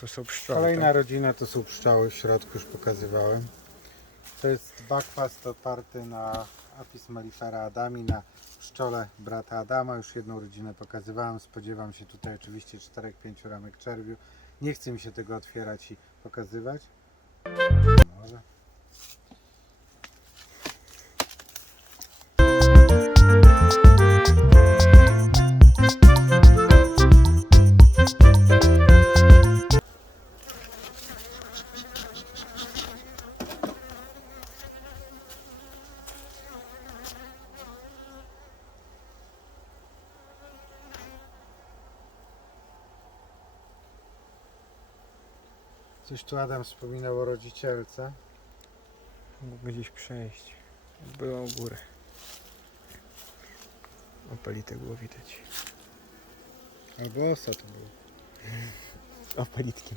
To są pszczoły. Kolejna tak? rodzina to są pszczoły, w środku już pokazywałem. To jest backfast oparty na Apis mellifera adami, na pszczole brata Adama. Już jedną rodzinę pokazywałem. Spodziewam się tutaj oczywiście 4-5 ramek czerwiu. Nie chce mi się tego otwierać i pokazywać. Może. Coś tu Adam wspominał o rodzicielce. Mógł gdzieś przejść. Było u góry. Opelite było widać. Albo osa to był. Opelitki.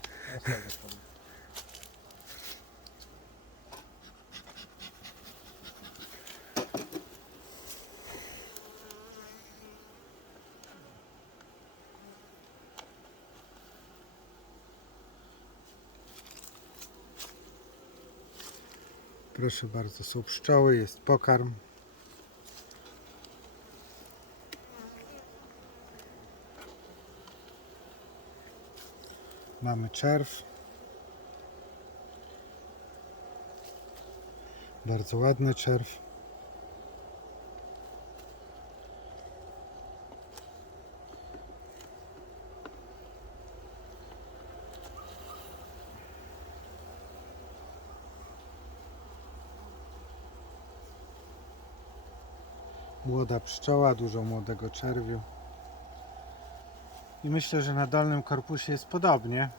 Proszę bardzo, są pszczoły, jest pokarm. Mamy czerw. Bardzo ładny czerw. Młoda pszczoła, dużo młodego czerwiu. I myślę, że na dolnym korpusie jest podobnie.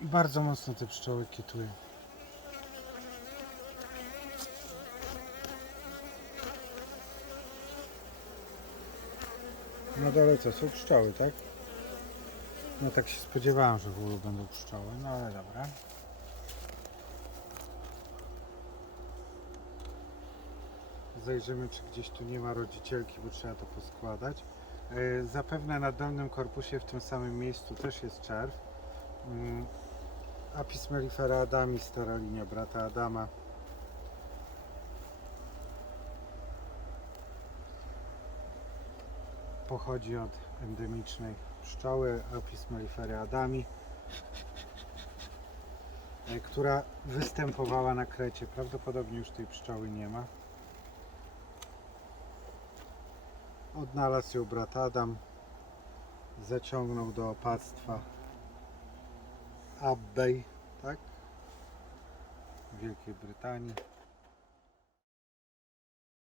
Bardzo mocno te pszczoły kitują. Na dole co? Są pszczoły, tak? No tak się spodziewałem, że w ulu będą pszczoły, no ale dobra. Zajrzymy, czy gdzieś tu nie ma rodzicielki, bo trzeba to poskładać. E, Zapewne na dolnym korpusie w tym samym miejscu też jest czerw. Mm, Apis mellifera adami, stara linia brata Adama. Pochodzi od endemicznej pszczoły Apis mellifera adami, e, która występowała na Krecie. Prawdopodobnie już tej pszczoły nie ma. Odnalazł ją brat Adam, zaciągnął do opactwa Abbey, tak? W Wielkiej Brytanii.